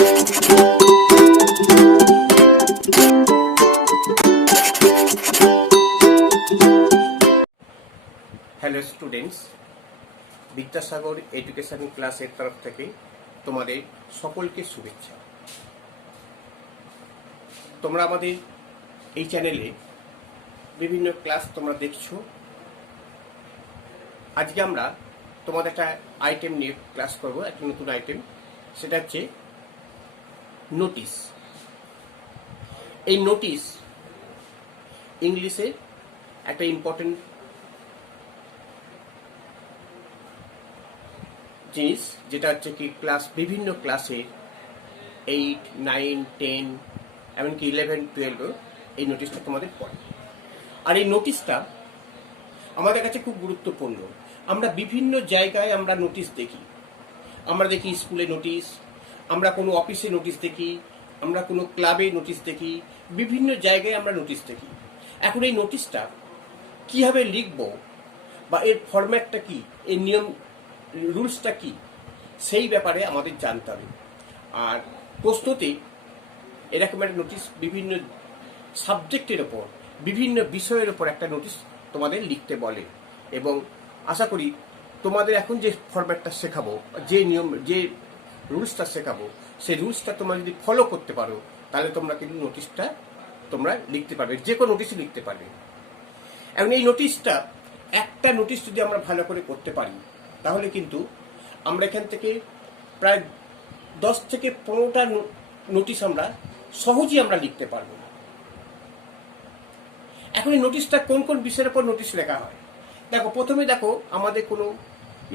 Hello students, Vidyasagar education ক্লাসের তরফ থেকে তোমাদের সকলকে শুভেচ্ছা। তোমরা আমাদের এই চ্যানেলে বিভিন্ন ক্লাস তোমরা দেখছো। আজকে আমরা তোমাদের একটা আইটেম নিয়ে ক্লাস করব, একটা নতুন আইটেম। সেটা হচ্ছে নোটিশ। এই নোটিশ ইংলিশের একটা ইম্পর্টেন্ট জিনিস, যেটা হচ্ছে কি বিভিন্ন ক্লাসের 8, 9, 10 এমনকি 11, 12 এই নোটিশটা তোমাদের পড়ে। আর এই নোটিশটা আমাদের কাছে খুব গুরুত্বপূর্ণ। আমরা বিভিন্ন জায়গায় আমরা নোটিশ দেখি। আমরা দেখি স্কুলে নোটিশ, আমরা কোনো অফিসে নোটিশ দেখি, আমরা কোনো ক্লাবে নোটিশ দেখি, বিভিন্ন জায়গায় আমরা নোটিশ দেখি। এখন এই নোটিশটা কীভাবে লিখবো বা এর ফরম্যাটটা কি, এর নিয়ম রুলসটা কি, সেই ব্যাপারে আমাদের জানতে হবে। আর প্রশ্নতে এরকম একটা নোটিশ বিভিন্ন সাবজেক্টের ওপর, বিভিন্ন বিষয়ের ওপর একটা নোটিশ তোমাদের লিখতে বলে। এবং আশা করি তোমাদের এখন যে ফরম্যাটটা শেখাবো, যে নিয়ম, যে রুলসটা শেখাবো, সেই রুলসটা তোমরা যদি ফলো করতে পারো, তাহলে তোমরা কিন্তু নোটিশটা তোমরা লিখতে পারবে, যে কোনো নোটিশই লিখতে পারবে। এখন এই নোটিশটা, একটা নোটিশ যদি আমরা ভালো করে করতে পারি, তাহলে কিন্তু আমরা এখান থেকে প্রায় 10 থেকে 15টা নোটিশ আমরা সহজেই আমরা লিখতে পারবো। এখন এই নোটিশটা কোন কোন বিষয়ের উপর নোটিশ লেখা হয়? দেখো, প্রথমে দেখো, আমাদের কোনো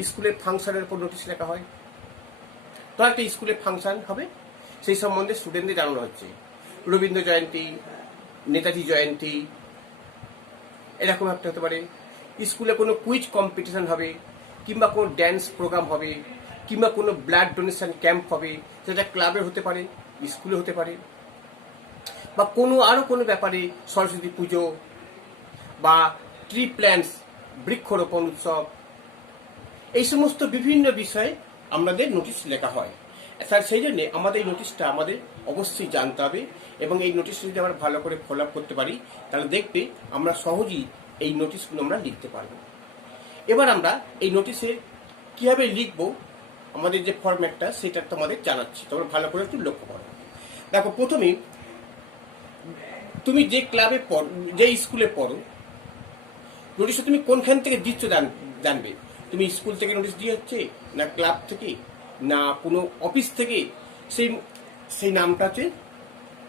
স্কুলের ফাংশনের উপর নোটিশ লেখা হয়। তো একটা স্কুলের ফাংশন হবে, সেই সম্বন্ধে স্টুডেন্টদের জানানো হচ্ছে। রবীন্দ্র জয়ন্তী, নেতাজি জয়ন্তী, এরকম একটা হতে পারে। স্কুলে কোনো কুইজ কম্পিটিশন হবে, কিংবা কোনো ড্যান্স প্রোগ্রাম হবে, কিংবা কোনো ব্লাড ডোনেশন ক্যাম্প হবে। সেটা ক্লাবে হতে পারে, স্কুলে হতে পারে, বা কোনো আরও কোনো ব্যাপারে, সরস্বতী পুজো বা ট্রি প্ল্যান্টস, বৃক্ষরোপণ উৎসব, এই সমস্ত বিভিন্ন বিষয়ে আমাদের নোটিশ লেখা হয়। স্যার, সেই জন্যে আমাদের এই নোটিশটা আমাদের অবশ্যই জানতে হবে। এবং এই নোটিশটা যদি আমরা ভালো করে ফলো আপ করতে পারি, তাহলে দেখবে আমরা সহজেই এই নোটিশগুলো আমরা লিখতে পারবো। এবার আমরা এই নোটিশে কীভাবে লিখবো, আমাদের যে ফরম্যাটটা, সেটা তোমাদের জানাচ্ছি। তোমরা ভালো করে একটু লক্ষ্য করো। দেখো, প্রথমে তুমি যে ক্লাবে পড়ো, যে স্কুলে পড়ো, নোটিশটা তুমি কোনখান থেকে দিচ্ছ জানবে। তুমি স্কুল থেকে নোটিশ দিয়ে হচ্ছে, না ক্লাব থেকে, না কোনো অফিস থেকে, সেই নামটা হচ্ছে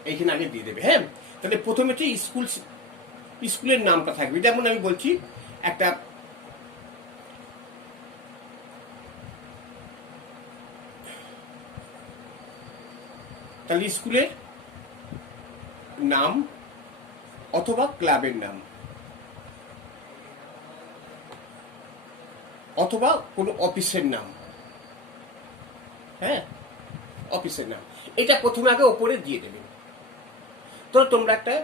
এইখানে আগে দিয়ে দেবে। হ্যাঁ, তাহলে প্রথমে হচ্ছে স্কুলের নামটা থাকবে। যেমন আমি বলছি, একটা তাহলে স্কুলের নাম অথবা ক্লাবের নাম অথবা কোনো অফিসের নাম। হ্যাঁ, অফিসের নাম এটা প্রথমে আগে ওপরে দিয়ে দেবে। তো তোমরা একটা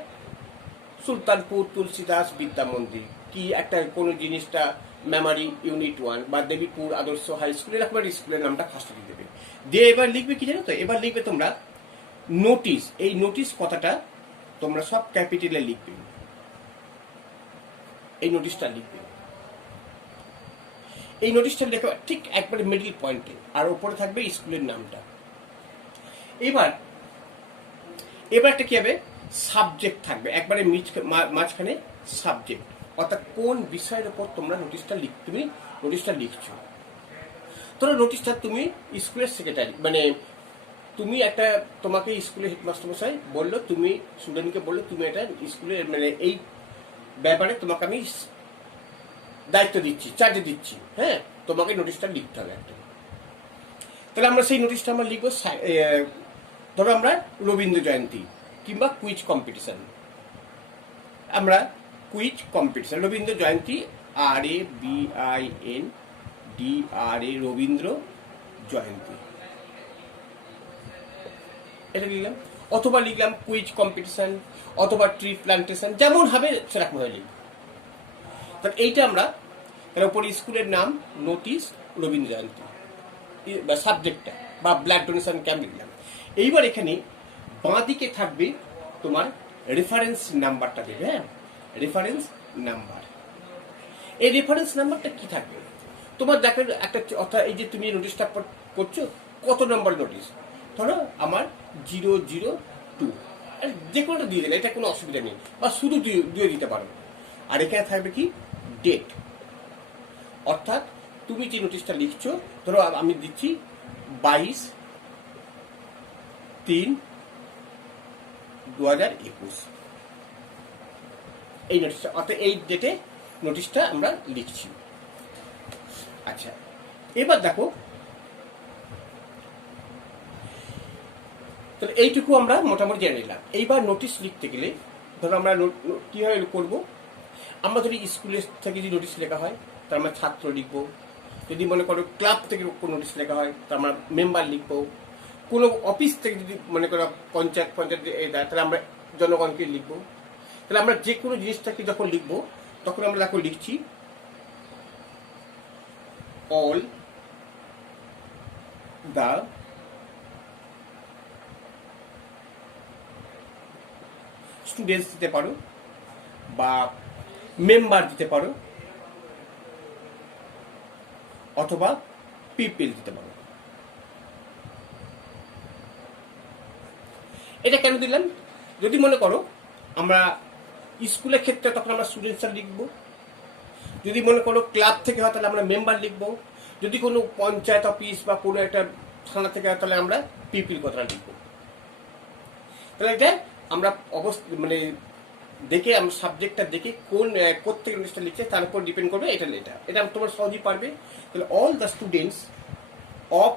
সুলতানপুর তুলসীদাস বিদ্যা মন্দির, কি একটা কোনো জিনিসটা মেমারি ইউনিট 1 বা দেবীপুর আদর্শ হাই স্কুল, এরকম স্কুলের নামটা ফার্স্টে দিয়ে দেবে। দিয়ে এবার লিখবে কি জানো তো? এবার লিখবে তোমরা নোটিশ। এই নোটিশ কথাটা তোমরা সব ক্যাপিটালে লিখবে। এই নোটিশটা লিখবে। এই নোটিশটা লেখা ঠিক একবারে মিডল পয়েন্টে, আর উপরে থাকবে স্কুলের নামটা। এবার একটা কি হবে, সাবজেক্ট থাকবে একবারে মাঝখানে, সাবজেক্ট, অর্থাৎ কোন বিষয়ের উপর তোমরা তুমি নোটিশটা লিখছো। তোমরা নোটিশটা তুমি স্কুলের সেক্রেটারি, মানে তুমি একটা, তোমাকে স্কুলের হেডমাস্টার মশাই বললো, তুমি স্টুডেন্টকে বললো, তুমি এটা স্কুলের, মানে এই ব্যাপারে তোমাকে আমি দায়িত্ব দিচ্ছি, চার্জে দিচ্ছি। হ্যাঁ, তোমাকে নোটিশটা লিখতে হবে একটা। তাহলে আমরা সেই নোটিশটা আমরা লিখবো। ধরো আমরা রবীন্দ্র জয়ন্তী কিংবা কুইজ কম্পিটিশন, আমরা quiz competition, Rabindra Jayanti, RABINDRA, Rabindra Jayanti, এটা লিখলাম। অথবা লিখলাম কুইজ কম্পিটিশন, অথবা ট্রি প্ল্যান্টেশন, যেমন হবে সেরকম ভাবে লিখব। তাহলে এইটা আমরা, তার উপরে স্কুলের নাম, নোটিশ, রবীন্দ্র জয়ন্তী বা সাবজেক্টটা, বা ব্লাড ডোনেশন ক্যাম্প লিখলাম। এইবার এখানে বাঁ দিকে থাকবে তোমার রেফারেন্স নাম্বারটা দেবে। হ্যাঁ, রেফারেন্স নাম্বার। এই রেফারেন্স নাম্বারটা কি থাকবে? তোমার দেখো একটা, অর্থাৎ এই যে তুমি নোটিশটা করছো, কত নম্বর নোটিশ? ধরো আমার 002, যে কোনোটা দিয়ে দিলে এটা কোনো অসুবিধা নেই, বা শুধু দিয়ে দিতে পারো। আর এখানে থাকবে কি ডেট, অর্থাৎ তুমি যে নোটিশটা লিখছো, ধরো আমি দিচ্ছি 22/3/2021, এই নোটিশটা, অর্থাৎ এই ডেটে নোটিশটা আমরা লিখছি। আচ্ছা, এবার দেখো, তাহলে এইটুকু আমরা মোটামুটি জেনে নিলাম। এইবার নোটিশ লিখতে গেলে ধরো আমরা কীভাবে করবো? আমরা যদি স্কুলের থেকে যদি নোটিশ লেখা হয়, তার আমরা ছাত্র লিখবো। যদি মনে করো ক্লাব থেকে কোনো নোটিশ লেখা হয়, তা আমরা মেম্বার লিখবো। কোনো অফিস থেকে যদি মনে করো পঞ্চায়েত দেয়, তাহলে আমরা জনগণকে লিখবো। তাহলে আমরা যে কোনো জিনিসটাকে যখন লিখবো, তখন আমরা দেখো লিখছি অল দ্য স্টুডেন্টস দিতে পারো, বা মেম্বার দিতে পারো, অথবা পিপল দিতে পারো। এটা কেন দিলাম? যদি মনে করো আমরা স্কুলের ক্ষেত্রে, তখন আমরা স্টুডেন্টসরা লিখবো। যদি মনে করো ক্লাব থেকে হয়, তাহলে আমরা মেম্বার লিখবো। যদি কোনো পঞ্চায়েত অফিস বা কোনো একটা থানা থেকে হয়, তাহলে আমরা পিপল কথাটা লিখবো। তাহলে এটা আমরা মানে দেখে, আমরা সাবজেক্টটা দেখে কোন প্রত্যেক জিনিসটা লিখছে তার উপর ডিপেন্ড করবে। এটা তোমার সহজেই পারবে। তাহলে all the students of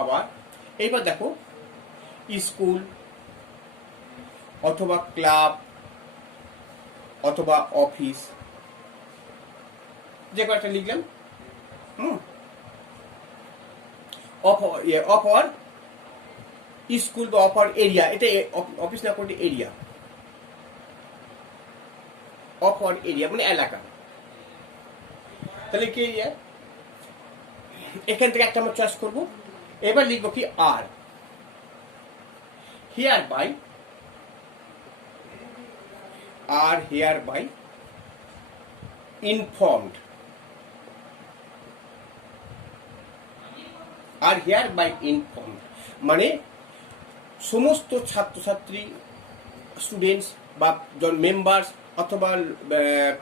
our, এইবার দেখো স্কুল অথবা ক্লাব অথবা অফিস, যে কয়েকটা লিখলাম, অফ আওয়ার স্কুল বা অফ আওয়ার এরিয়া, এটা অফিস না করে এরিয়া, অফ আওয়ার এরিয়া মানে এলাকা। তাহলে কি এরিয়া? এখান থেকে একটা আমরা চয়েস করবো। এবার লিখবো কি আর হিয়ার বাই ইনফর্মড, মানে সমস্ত ছাত্রছাত্রী, স্টুডেন্টস বা মেম্বার্স অথবা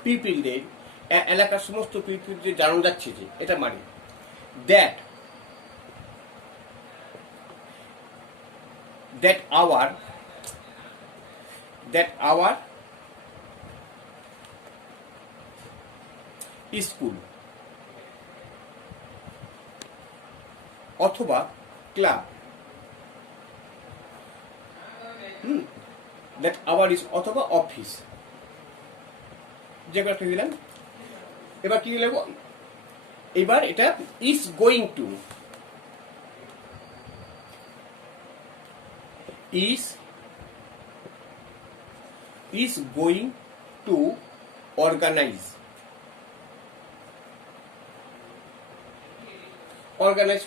পিপলদের, এলাকার সমস্ত পিপলদের জানানো যাচ্ছে যে, এটা মানে দ্যাট our স্কুল অথবা ক্লাব, দ্যাট আওয়ার অথবা অফিস, যে একটা দিলাম। এবার কি লিখব? এবার এটা ইজ গোয়িং টু অর্গানাইজ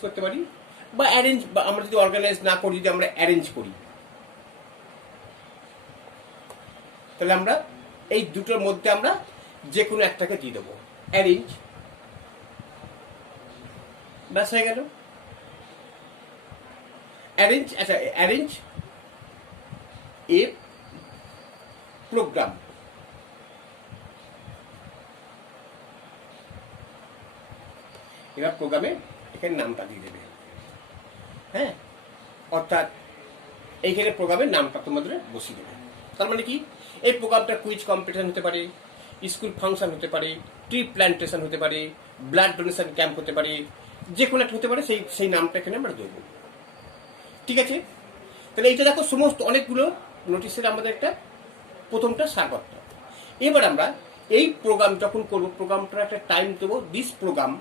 করতে পারি, বা অ্যারেঞ্জ, বা আমরা যদি অর্গানাইজ না করি, যদি আমরা অ্যারেঞ্জ করি, তাহলে আমরা এই দুটোর মধ্যে আমরা যে কোনো একটাকে দিয়ে দেবো। অ্যারেঞ্জ, ব্যাস হয়ে গেল। অ্যারেঞ্জ এ প্রোগ্রাম, এবার প্রোগ্রামে এখানে নামটা দিয়ে দেবে। হ্যাঁ, অর্থাৎ এইখানে প্রোগ্রামের নামটা তোমাদের বসিয়ে দেবে। তার মানে কি, এই প্রোগ্রামটা কুইজ কম্পিটিশন হতে পারে, স্কুল ফাংশন হতে পারে, ট্রি প্ল্যান্টেশন হতে পারে, ব্লাড ডোনেশন ক্যাম্প হতে পারে, যে কোনো একটা হতে পারে। সেই নামটা এখানে আমরা দেবো। ঠিক আছে? তাহলে এইটা দেখো, সমস্ত অনেকগুলো নোটিশের আমাদের একটা প্রথমটা স্বাগত। এবার আমরা এই প্রোগ্রাম যখন করবো, প্রোগ্রামটার একটা টাইম দেবো। This program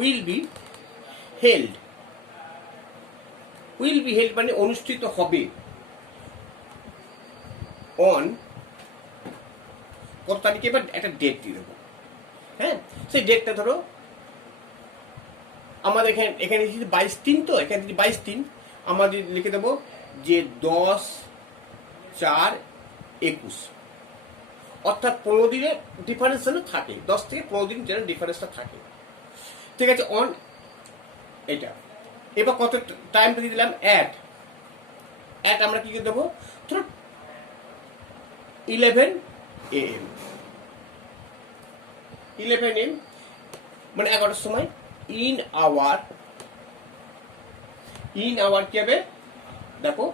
will be held will be held মানে অনুষ্ঠিত হবে, অন কত তারিখে, এবার একটা ডেট দিয়ে দেবো। হ্যাঁ, সেই ডেটটা ধরো আমাদের এখানে 22/3, তো এখানে 22/3 আমাদের লিখে দেবো যে 10/4/21, অর্থাৎ 15 দিনের ডিফারেন্স যেন থাকে, 10 থেকে 15 দিন যেন ডিফারেন্সটা থাকে। ঠিক আছে, অন এটা। এবার কত টাইমটা দিয়ে দিলাম, অ্যাট আমরা কি করে দেবো, ধরো 11 AM, 11 AM মানে 11টার সময়। ইন আওয়ার কি হবে দেখো,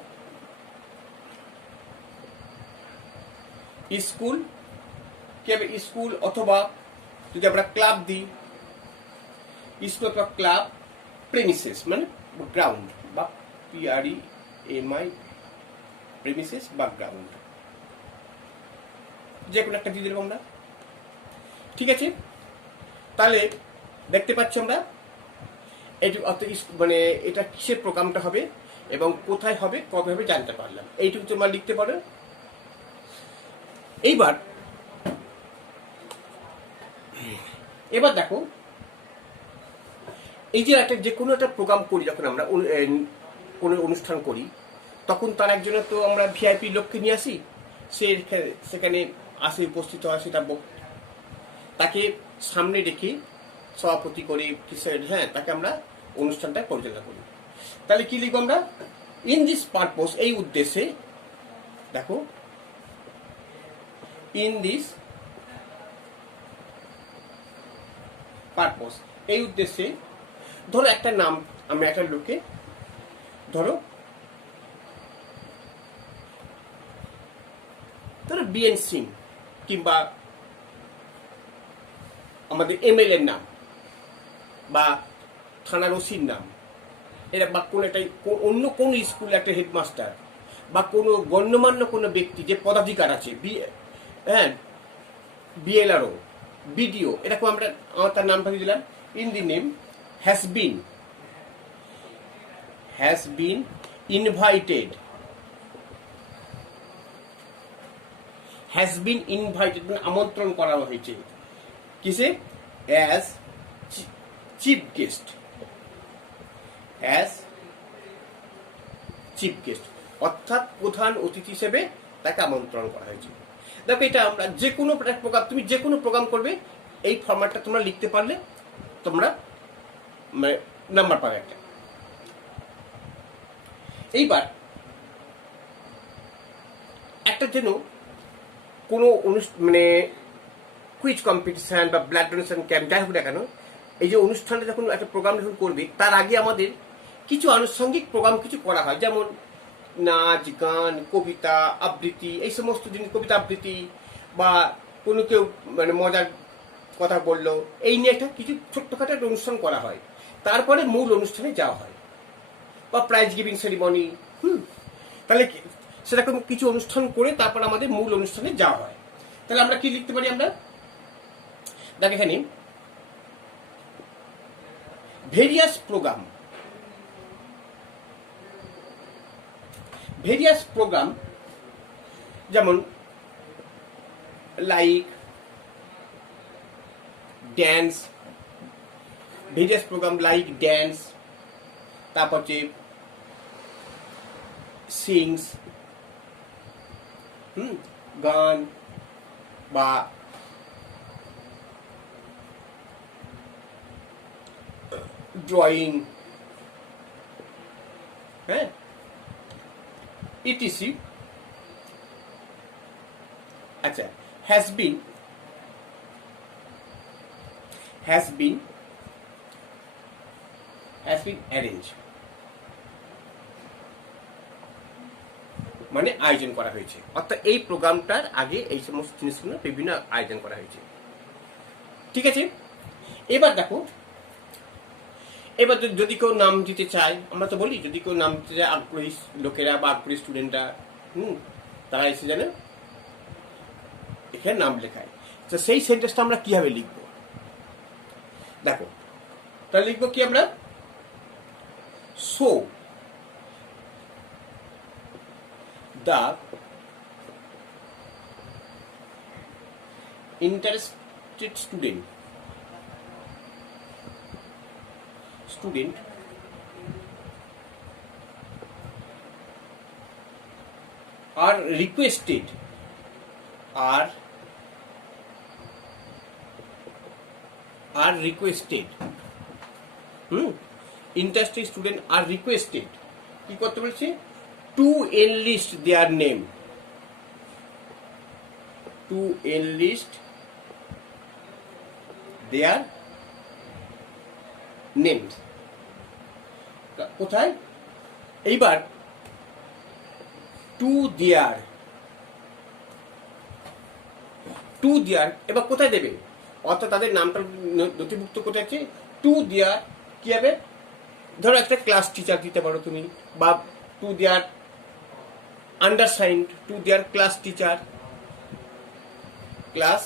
স্কুল কি হবে, স্কুল অথবা যদি আমরা ক্লাব দিই, স্কুল অথবা ক্লাব, প্রেমিসেস মানে গ্রাউন্ড বা PREMI, প্রেমিসেস বা গ্রাউন্ড, যে কোনো একটা দিয়ে দিলাম আমরা। ঠিক আছে, তাহলে দেখতে পাচ্ছি আমরা মানে এটা কিসের প্রোগ্রামটা হবে এবং কোথায় হবে, কবে হবে জানতে পারলাম। এইটুকু তোমরা লিখতে পারো। এবার দেখো, এই যে যে কোনো একটা প্রোগ্রাম করি, যখন আমরা কোনো অনুষ্ঠান করি, তখন তার একজনের তো আমরা VIP লোককে নিয়ে আসি, সে সেখানে আসে, উপস্থিত হয়, সেটা তাকে সামনে রেখে সভাপতি করে হ্যাঁ, তাকে আমরা অনুষ্ঠানটা পরিচালনা করি। তাহলে কি লিখবো আমরা, ইন দিস পারপোজ, এই উদ্দেশ্যে, দেখো ইন দিস পারপোজ, এই উদ্দেশ্যে ধরো একটা নাম, আমি একটা লোকে ধরো BN সিং, কিংবা আমাদের MLA এর নাম, বা থানার ওসির নাম, এরা বা কোনো একটা অন্য কোনো স্কুলে একটা হেডমাস্টার, বা কোনো গণ্যমান্য কোনো ব্যক্তি যে পদাধিকার আছে, হ্যাঁ, BLRO, BDO, এরকম আমরা তার নামটা দিয়ে দিলাম। In the name has been invited, মানে আমন্ত্রণ করা হয়েছে, কিসে, অ্যাজ চিফ গেস্ট, অর্থাৎ প্রধান অতিথি হিসেবে তাকে আমন্ত্রণ করা হয়েছে। দেখো, এটা আমরা যে কোনো প্রোগ্রাম, তুমি যে কোনো প্রোগ্রাম করবে, এই ফরম্যাটটা তোমরা লিখতে পারলে তোমরা মানে নাম্বার পাবে একটা। এইবার একটা যেন কোনো মানে কুইজ কম্পিটিশন বা ব্লাড ডোনেশন ক্যাম্প, যাই হোক না কেন, এই যে অনুষ্ঠানটা যখন একটা প্রোগ্রাম যখন করবে, তার আগে আমাদের কিছু আনুষঙ্গিক প্রোগ্রাম কিছু করা হয়, যেমন নাচ, গান, কবিতা আবৃত্তি, এই সমস্ত জিনিস, কবিতা আবৃত্তি, বা কোনো কেউ মানে মজার কথা বললো, এই নিয়ে একটা কিছু ছোট্টখাটো একটা অনুষ্ঠান করা হয়। তারপরে মূল অনুষ্ঠানে যাওয়া হয়, বা প্রাইজ গিভিং সেরিমনি, তাহলে সেরকম কিছু অনুষ্ঠান করে তারপর আমাদের মূল অনুষ্ঠানে যাওয়া হয়। তাহলে আমরা কি লিখতে পারি, আমরা দেখ এখানে ভেরিয়াস প্রোগ্রাম, যেমন like dance, various program like dance, তারপর হচ্ছে সিংস, গান, বা ড্রয়িং, হ্যাঁ, etc. আচ্ছা, has been arranged, মানে আয়োজন করা হয়েছে, অর্থাৎ এই প্রোগ্রামটার আগে এই সমস্ত জিনিসগুলো বিভিন্ন আয়োজন করা হয়েছে। ঠিক আছে, এবার দেখো, এবার যদি কেউ নাম দিতে চায়, আমরা তো বলি যদি কেউ নাম দিতে চায়, আগ্রহী লোকেরা বা আগ্রহী স্টুডেন্টরা, তারা এসে জানে এখানে নাম লেখায়। তো সেই সেন্টেন্সটা আমরা কিভাবে লিখব, দেখো, তাহলে লিখবো কি আমরা, so the interested student are requested interested student are requested কি করতে বলছে to enlist their name names কোথায় এইবার to their এবার কোথায় দেবে অর্থাৎ তাদের নামটা নথিভুক্ত কোথায় আছে টু দেয়ার কি হবে ধরো একটা ক্লাস টিচার দিতে পারো তুমি বা to their undersigned to their class teacher class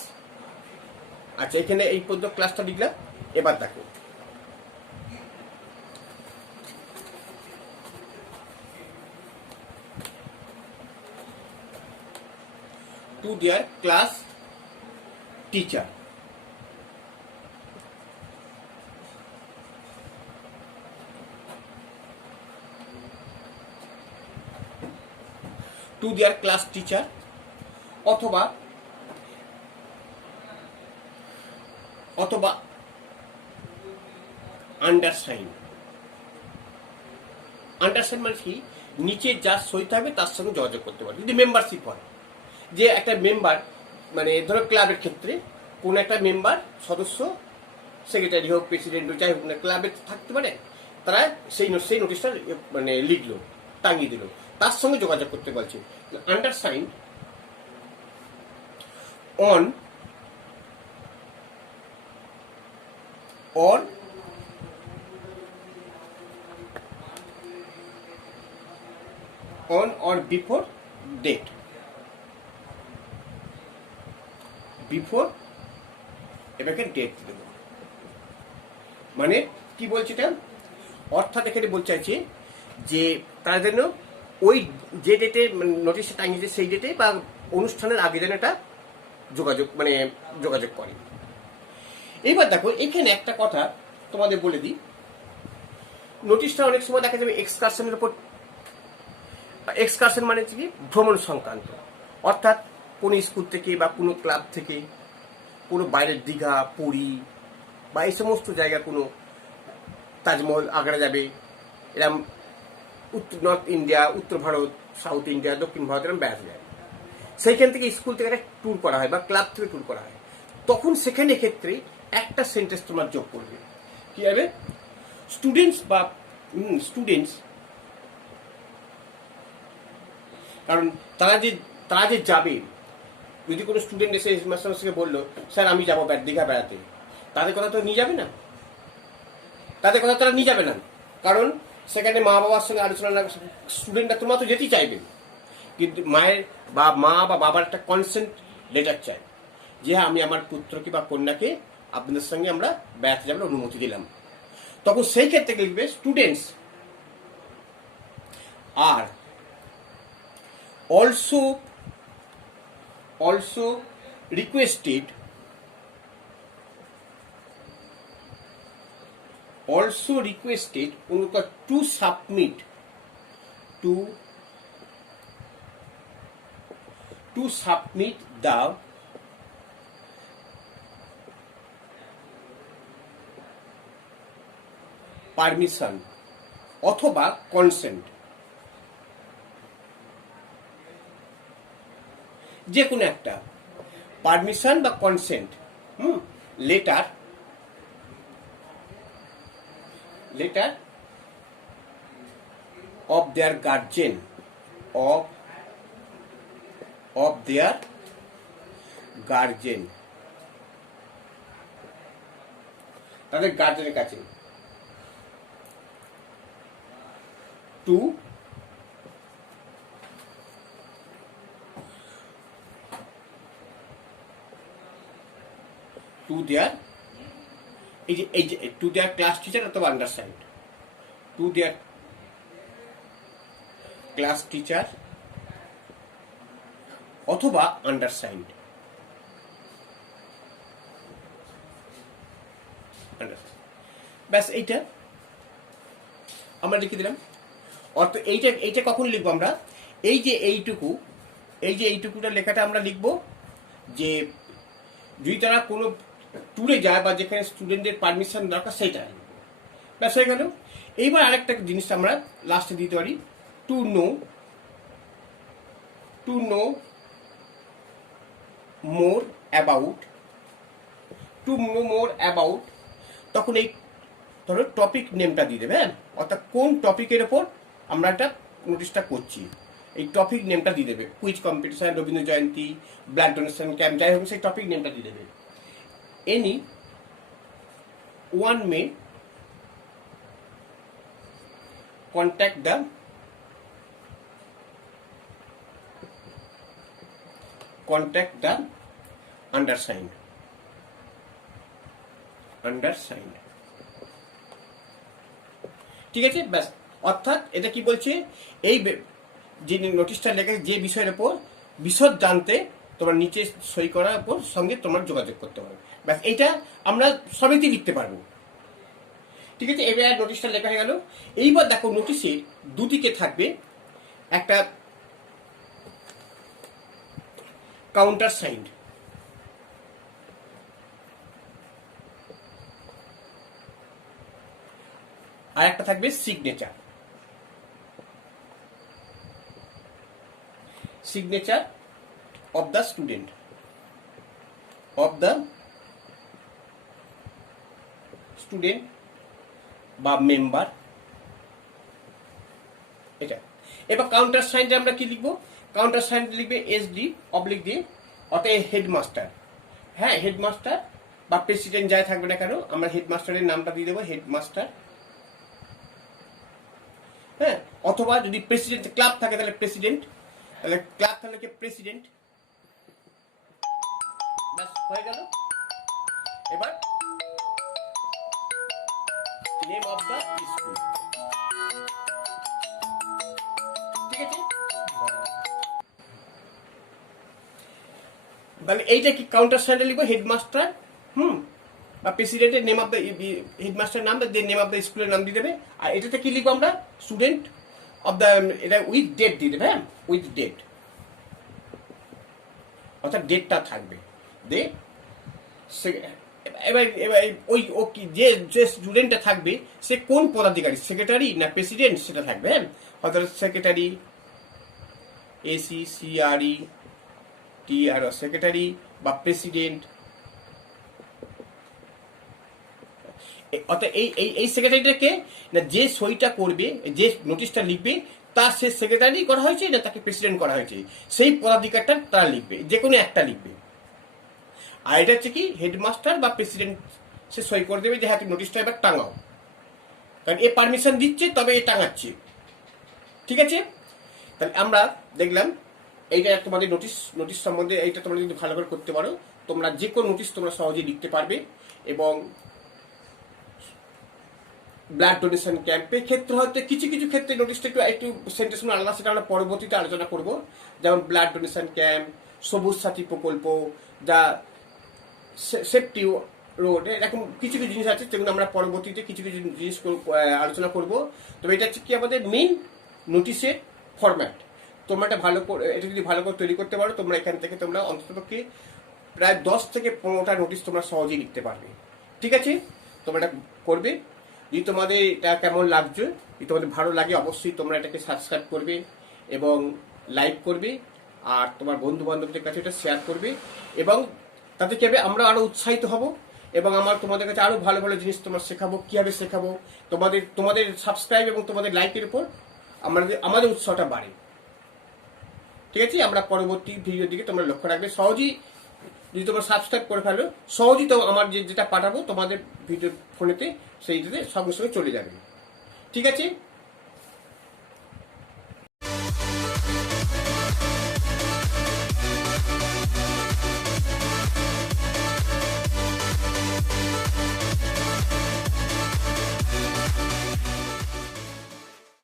আচ্ছা এখানে এই পর্যন্ত ক্লাসটা লিখলাম এবার দেখো to their class teacher to their class teacher অথবা আন্ডারসাইন মানে কি নিচে যা সই থাকবে তার সঙ্গে যোগাযোগ করতে পারবে যদি মেম্বারশিপ হয় যে একটা মেম্বার মানে ধরো ক্লাবের ক্ষেত্রে কোন একটা মেম্বার সদস্য সেক্রেটারি হোক প্রেসিডেন্ট হোক যাই হোক না ক্লাবে থাকতে পারে তারা সেই নোটিশটা মানে লিখলো টাঙিয়ে দিল তার সঙ্গে যোগাযোগ করতে বলছে undersign on or before date এবারে ডেট দেব মানে কি বলছে এটা অর্থাৎ এখানে বলতে চাইছে যে তারা যেন ওই যে ডেটে নোটিশটা টাঙিয়েছে সেই ডেটে বা অনুষ্ঠানের আগে যেন এটা যোগাযোগ করে এইবার দেখো এখানে একটা কথা তোমাদের বলে দিই নোটিশটা অনেক সময় দেখা যাবে এক্সকারশনের উপর এক্সকারশন মানে কি ভ্রমণ সংক্রান্ত অর্থাৎ কোনো স্কুল থেকে বা কোনো ক্লাব থেকে কোনো বাইরের দীঘা পুরী বা এই সমস্ত জায়গা কোনো তাজমহল আগ্রা যাবে এরকম নর্থ ইন্ডিয়া উত্তর ভারত সাউথ ইন্ডিয়া দক্ষিণ ভারত এরকম বেড়াতে যায় সেইখান থেকে স্কুল থেকে একটা ট্যুর করা হয় বা ক্লাব থেকে ট্যুর করা হয় তখন সেখানে ক্ষেত্রে একটা সেন্টেন্স তোমার যোগ করবে কি হবে স্টুডেন্টস কারণ তারা যে যাবে যদি কোনো স্টুডেন্ট এসে মাস্টারমশাইকে বললো স্যার আমি যাবো দীঘা বেড়াতে তাদের কথা তো নিয়ে যাবে না তারা নিয়ে যাবে না কারণ সেখানে মা বাবার সঙ্গে আলোচনা না স্টুডেন্টরা তোমরা তো যেতেই চাইবেন কিন্তু মায়ের বা মা বা বাবার একটা কনসেন্ট লেটার চাই যে হ্যাঁ আমি আমার পুত্রকে বা কন্যাকে আপনাদের সঙ্গে আমরা বেড়াতে যাবার অনুমতি দিলাম তখন সেই ক্ষেত্রে লিখবে students are also requested to submit the permission অথবা consent যে কোনো একটা পারমিশন বা consent letter of their guardian তাদের গার্জেনের কাছে to their to their class teacher অথবা undersigned to their class teacher অথবা আন্ডারসাইন্ড। ব্যাস এইটা আমরা লিখে দিলাম। অর্থ এইটা কখন লিখবো আমরা? এই যে এইটুকুটা লেখাটা আমরা লিখবো যে যদি তারা কোনো ট্যুরে যায় বা যেখানে স্টুডেন্টদের পারমিশন দরকার সেইটা। ব্যাস হয়ে গেল। এইবার আরেকটা জিনিস আমরা লাস্টে দিতে পারি, টু নো মোর অ্যাবাউট। তখন এই ধরো টপিক নেমটা দিয়ে দেবে, হ্যাঁ, অর্থাৎ কোন টপিকের ওপর আমরা একটা নোটিশটা করছি এই টপিক নেমটা দিয়ে দেবে। Quiz competition, Rabindra Jayanti, blood donation camp, যাই হোক সেই টপিক নেমটা দিয়ে দেবে। Any one May contact the undersigned। ঠিক আছে, ব্যাস। অর্থাৎ এটা কি বলছে, এই যে নোটিশটা লেখা যে বিষয়ের উপর বিশদ জানতে তোমার নিচে সই করার উপর সঙ্গে তোমার যোগাযোগ করতে হবে। ব্যাস এইটা আমরা সবেতেই লিখতে পারবো। ঠিক আছে, এবার নোটিশটা লেখা হয়ে গেল। এইবার দেখো নোটিশের দুদিকে থাকবে একটা কাউন্টার সাইন্ড, আর একটা থাকবে সিগনেচার অফ দ্য স্টুডেন্ট বা মেম্বার। এটা এবার কাউন্টার সাইনটা আমরা কি লিখবো? কাউন্টার সাইন লিখবে SD অবলিক দিয়ে, অর্থাৎ হেডমাস্টার। হ্যাঁ, হেডমাস্টার বা প্রেসিডেন্ট যাই থাকবে না কেন, আমরা হেডমাস্টারের নামটা দিয়ে দেবো, হেডমাস্টার। হ্যাঁ, অথবা যদি প্রেসিডেন্ট ক্লাব থাকে তাহলে প্রেসিডেন্ট, তাহলে ক্লাব তাহলে কি প্রেসিডেন্ট। ব্যাস হয়ে গেল। এবার নেম অফ দ্য স্কুল। ঠিক আছে, তাহলে এইটা কি কাউন্টার সাইডে লিখবো হেডমাস্টার, বা প্রেসিডেন্টের নেম অফ দ্য হেডমাস্টার নাম, নেম অফ দ্য স্কুলের নাম দিয়ে দেবে। আর এটাতে কি লিখবো আমরা? স্টুডেন্ট অফ দ্য, এটা উইথ ডেট দিয়ে দেবে। হ্যাঁ, উইথ ডেট, অর্থাৎ ডেটটা থাকবে। এবার ওই ও কি যে স্টুডেন্টটা থাকবে সে কোন পদাধিকারী, সেক্রেটারি না প্রেসিডেন্ট সেটা থাকবে। হ্যাঁ, হয়তো সেক্রেটারি, ACCRET সেক্রেটারি বা প্রেসিডেন্ট। অর্থাৎ এই সেক্রেটারিটাকে না যে সইটা করবে, যে নোটিশটা লিখবে তার সে সেক্রেটারি করা হয়েছে না তাকে প্রেসিডেন্ট করা হয়েছে, সেই পদাধিকারটা তারা লিখবে, যে কোনো একটা লিখবে। আর এটা হচ্ছে কি হেডমাস্টার বা প্রেসিডেন্ট সে সই করে দেবে যে হ্যাঁ তুমি নোটিশটা এবার টাঙাও, কারণ এ পারমিশন দিচ্ছে তবে এ টাঙাচ্ছে। ঠিক আছে, তাহলে আমরা দেখলাম এইটা তোমাদের নোটিশ সম্বন্ধে। এইটা তোমরা যদি ভালো করে করতে পারো, তোমরা যে কোনো নোটিশ তোমরা সহজেই লিখতে পারবে। এবং ব্লাড ডোনেশন ক্যাম্পের ক্ষেত্রে হয়তো কিছু ক্ষেত্রে নোটিশটা একটু সেন্টেন্স আলাদা, সেটা আমরা পরবর্তীতে আলোচনা করব। যেমন ব্লাড ডোনেশন ক্যাম্প, সবুজ সাথী প্রকল্প, যা সেফটি রোড, এরকম কিছু জিনিস আছে যেগুলো আমরা পরবর্তীতে কিছু জিনিস আলোচনা করব। তবে এটা হচ্ছে কি আমাদের মেইন নোটিশের ফরম্যাট। তোমরা এটা যদি ভালো করে তৈরি করতে পারো, তোমরা এখান থেকে তোমরা অন্ততপক্ষে প্রায় 10 থেকে 15টা নোটিশ তোমরা সহজেই লিখতে পারবে। ঠিক আছে, তোমরা এটা করবে। যদি তোমাদের এটা কেমন লাগছে, যদি তোমাদের ভালো লাগে অবশ্যই তোমরা এটাকে সাবস্ক্রাইব করবে এবং লাইক করবে, আর তোমার বন্ধু বান্ধবদের কাছে এটা শেয়ার করবে। এবং তাতে কি হবে, আমরা আরো উৎসাহিত হব এবং আমার তোমাদের কাছে আরো ভালো ভালো জিনিস তোমরা শেখাবো। কিভাবে শেখাবো, তোমাদের সাবস্ক্রাইব এবং তোমাদের লাইকের উপর আমাদের উৎসাহটা বাড়ে। ঠিক আছে, আমরা পরবর্তী ভিডিওর দিকে তোমরা লক্ষ্য রাখবে। সহজেই যদি তোমরা সাবস্ক্রাইব করে ফেলো, সহজেই তো আমার যেটা পাঠাবো তোমাদের ভিডিও ফোনেতে সেইটাতে সঙ্গে সঙ্গে চলে যাবে। ঠিক আছে।